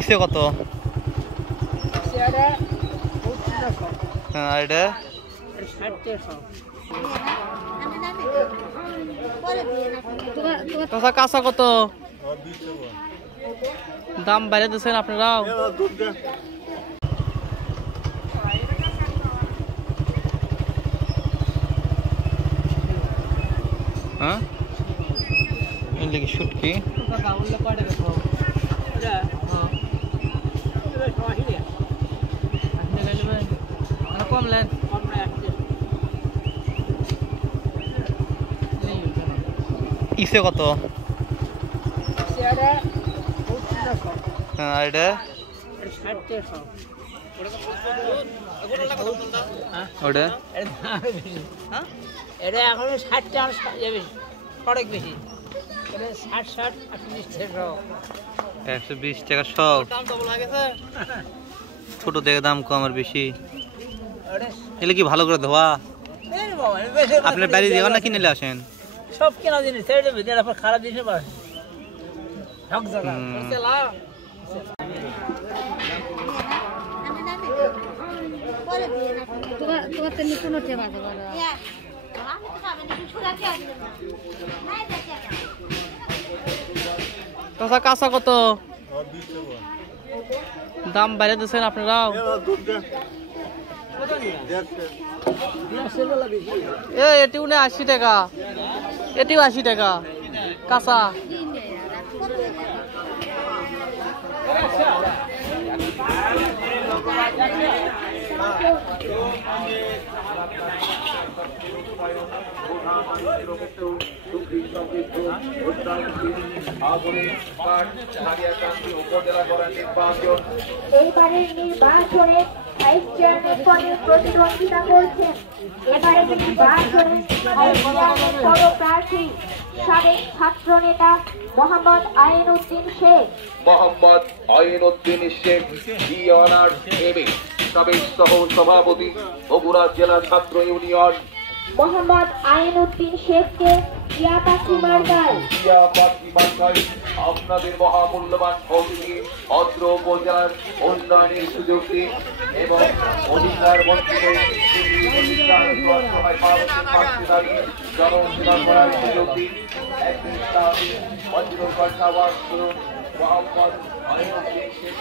ইসে কত? হ্যাঁ এটা কাঁচা কত? দাম বাইরে দিচ্ছেন আপনারাও? হ্যাঁ কি শুটকি কম লেন ইসে কত? হ্যাঁ এটা ওটা এটা এখন 60 টাকা যাবে অনেক বেশি 60 120 টাকা সব। ছোট দেখে দাম কম আর বেশি। এলে কি ভালো করে ধোয়া? আপনার বাড়ি দেখো না কিনে আসেন সব কেনা জিনিস খারাপ জিনিস পাবেন। কাঁচা কত? দাম বাইরে দিচ্ছেন আপনারাও? এটিও না 80 টাকা, এটিও 80 টাকা কাঁচা। এইবারের নির্বাচনে ভাইস চেয়ারম্যান পদে প্রতিদ্বন্দ্বিতা করছেন। এবারে নির্বাচনে ভাইস চেয়ারম্যান পদপ্রার্থী সাবেক ছাত্র নেতা Mohammad Ainuddin Sheikh. Mohammad Ainuddin Sheikh B honours MA, সাবেক সহ সভাপতি বগুড়া জেলা ছাত্র ইউনিয়ন। মোহাম্মদ আইনউদ্দিন শেখকে টিয়া পাখি মার্কায় আপনাদের মহামূল্যবান ভোট দিয়ে অত্র উপজেলার উন্নয়নের সুযোগ দিন এবং অধিকার বঞ্চিত জনসেবা করার সুযোগ দিন। মোহাম্মদ আইনউদ্দিন শেখ